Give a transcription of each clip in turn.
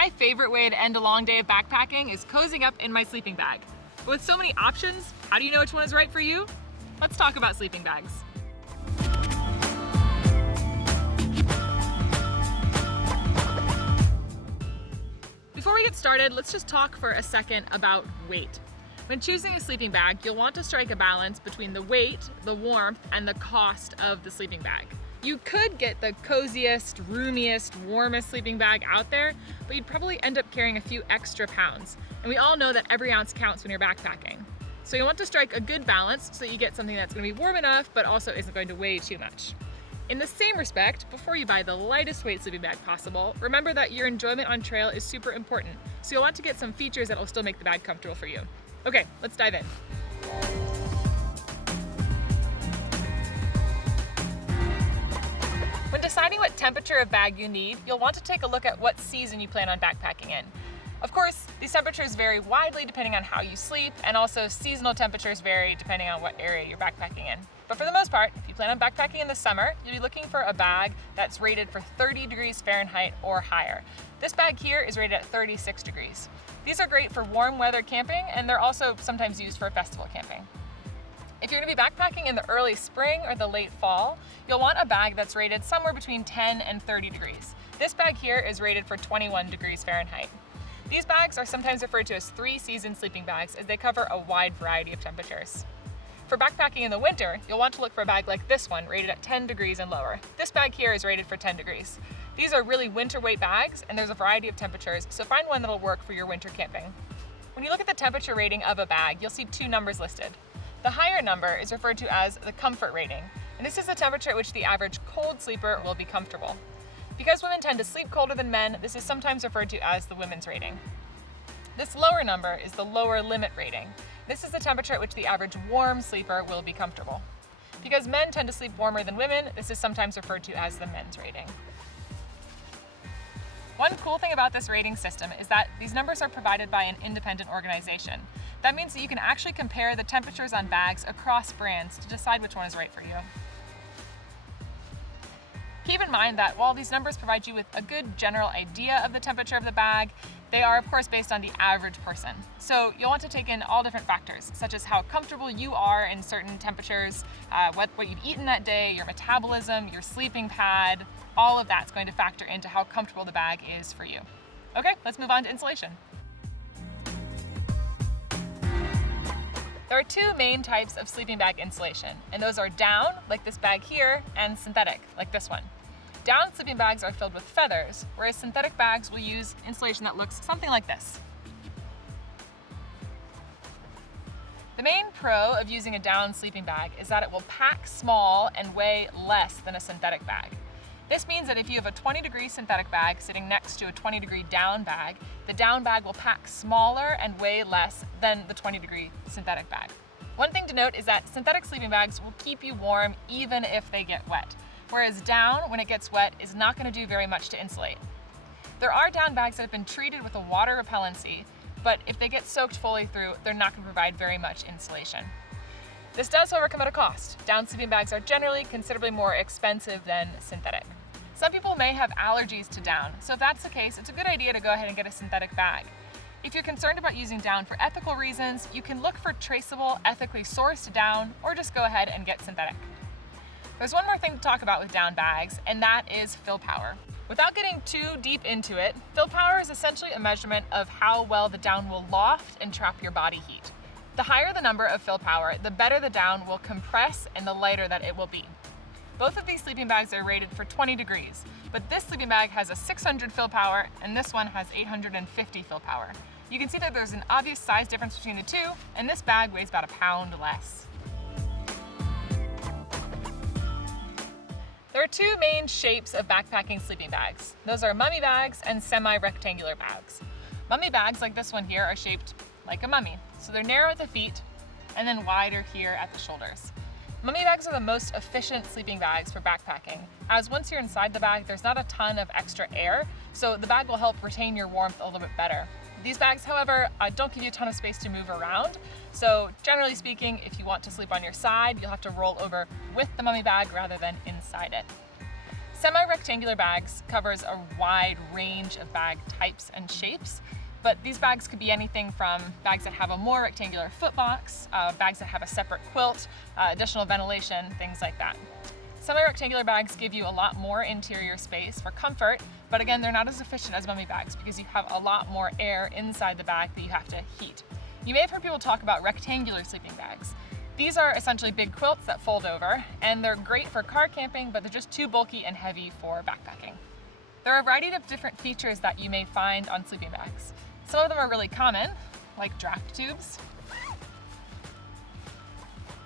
My favorite way to end a long day of backpacking is cozying up in my sleeping bag. But with so many options, how do you know which one is right for you? Let's talk about sleeping bags. Before we get started, let's just talk for a second about weight. When choosing a sleeping bag, you'll want to strike a balance between the weight, the warmth, and the cost of the sleeping bag. You could get the coziest, roomiest, warmest sleeping bag out there, but you'd probably end up carrying a few extra pounds. And we all know that every ounce counts when you're backpacking. So you want to strike a good balance so that you get something that's going to be warm enough, but also isn't going to weigh too much. In the same respect, before you buy the lightest weight sleeping bag possible, remember that your enjoyment on trail is super important. So you'll want to get some features that will still make the bag comfortable for you. Okay, let's dive in. When deciding what temperature of bag you need, you'll want to take a look at what season you plan on backpacking in. Of course, these temperatures vary widely depending on how you sleep, and also seasonal temperatures vary depending on what area you're backpacking in. But for the most part, if you plan on backpacking in the summer, you'll be looking for a bag that's rated for 30 degrees Fahrenheit or higher. This bag here is rated at 36 degrees. These are great for warm weather camping, and they're also sometimes used for festival camping. If you're going to be backpacking in the early spring or the late fall, you'll want a bag that's rated somewhere between 10 and 30 degrees. This bag here is rated for 21 degrees Fahrenheit. These bags are sometimes referred to as 3-season sleeping bags as they cover a wide variety of temperatures. For backpacking in the winter, you'll want to look for a bag like this one, rated at 10 degrees and lower. This bag here is rated for 10 degrees. These are really winter weight bags, and there's a variety of temperatures, so find one that'll work for your winter camping. When you look at the temperature rating of a bag, you'll see two numbers listed. The higher number is referred to as the comfort rating, and this is the temperature at which the average cold sleeper will be comfortable. Because women tend to sleep colder than men, this is sometimes referred to as the women's rating. This lower number is the lower limit rating. This is the temperature at which the average warm sleeper will be comfortable. Because men tend to sleep warmer than women, this is sometimes referred to as the men's rating. One cool thing about this rating system is that these numbers are provided by an independent organization. That means that you can actually compare the temperatures on bags across brands to decide which one is right for you. Keep in mind that while these numbers provide you with a good general idea of the temperature of the bag, they are of course based on the average person. So you'll want to take in all different factors, such as how comfortable you are in certain temperatures, what you've eaten that day, your metabolism, your sleeping pad, all of that's going to factor into how comfortable the bag is for you. Okay, let's move on to insulation. There are two main types of sleeping bag insulation, and those are down, like this bag here, and synthetic, like this one. Down sleeping bags are filled with feathers, whereas synthetic bags will use insulation that looks something like this. The main pro of using a down sleeping bag is that it will pack small and weigh less than a synthetic bag. This means that if you have a 20-degree synthetic bag sitting next to a 20-degree down bag, the down bag will pack smaller and weigh less than the 20-degree synthetic bag. One thing to note is that synthetic sleeping bags will keep you warm even if they get wet, whereas down, when it gets wet, is not going to do very much to insulate. There are down bags that have been treated with a water repellency, but if they get soaked fully through, they're not going to provide very much insulation. This does, however, come at a cost. Down sleeping bags are generally considerably more expensive than synthetic. Some people may have allergies to down, so if that's the case, it's a good idea to go ahead and get a synthetic bag. If you're concerned about using down for ethical reasons, you can look for traceable, ethically sourced down, or just go ahead and get synthetic. There's one more thing to talk about with down bags, and that is fill power. Without getting too deep into it, fill power is essentially a measurement of how well the down will loft and trap your body heat. The higher the number of fill power, the better the down will compress and the lighter that it will be. Both of these sleeping bags are rated for 20 degrees, but this sleeping bag has a 600 fill power and this one has 850 fill power. You can see that there's an obvious size difference between the two, and this bag weighs about a pound less. There are two main shapes of backpacking sleeping bags. Those are mummy bags and semi-rectangular bags. Mummy bags, like this one here, are shaped like a mummy. So they're narrow at the feet and then wider here at the shoulders. Mummy bags are the most efficient sleeping bags for backpacking, as once you're inside the bag, there's not a ton of extra air, so the bag will help retain your warmth a little bit better. These bags, however, don't give you a ton of space to move around, so generally speaking, if you want to sleep on your side, you'll have to roll over with the mummy bag rather than inside it. Semi-rectangular bags covers a wide range of bag types and shapes, but these bags could be anything from bags that have a more rectangular foot box, bags that have a separate quilt, additional ventilation, things like that. Semi-rectangular bags give you a lot more interior space for comfort, but again, they're not as efficient as mummy bags because you have a lot more air inside the bag that you have to heat. You may have heard people talk about rectangular sleeping bags. These are essentially big quilts that fold over, and they're great for car camping, but they're just too bulky and heavy for backpacking. There are a variety of different features that you may find on sleeping bags. Some of them are really common, like draft tubes.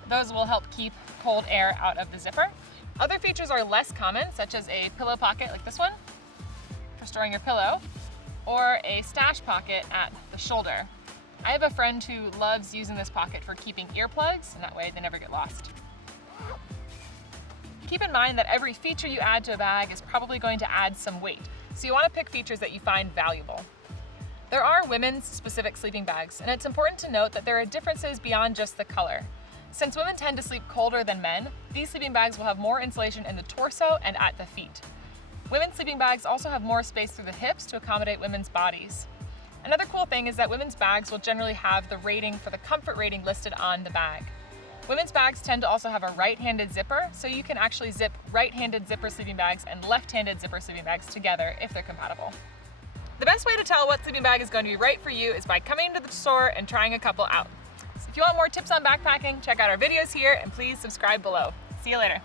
Those will help keep cold air out of the zipper. Other features are less common, such as a pillow pocket like this one for storing your pillow, or a stash pocket at the shoulder. I have a friend who loves using this pocket for keeping earplugs, and that way they never get lost. Keep in mind that every feature you add to a bag is probably going to add some weight, so you want to pick features that you find valuable. There are women's specific sleeping bags, and it's important to note that there are differences beyond just the color. Since women tend to sleep colder than men, these sleeping bags will have more insulation in the torso and at the feet. Women's sleeping bags also have more space through the hips to accommodate women's bodies. Another cool thing is that women's bags will generally have the rating for the comfort rating listed on the bag. Women's bags tend to also have a right-handed zipper, so you can actually zip right-handed zipper sleeping bags and left-handed zipper sleeping bags together if they're compatible. The best way to tell what sleeping bag is going to be right for you is by coming to the store and trying a couple out. So if you want more tips on backpacking, check out our videos here and please subscribe below. See you later.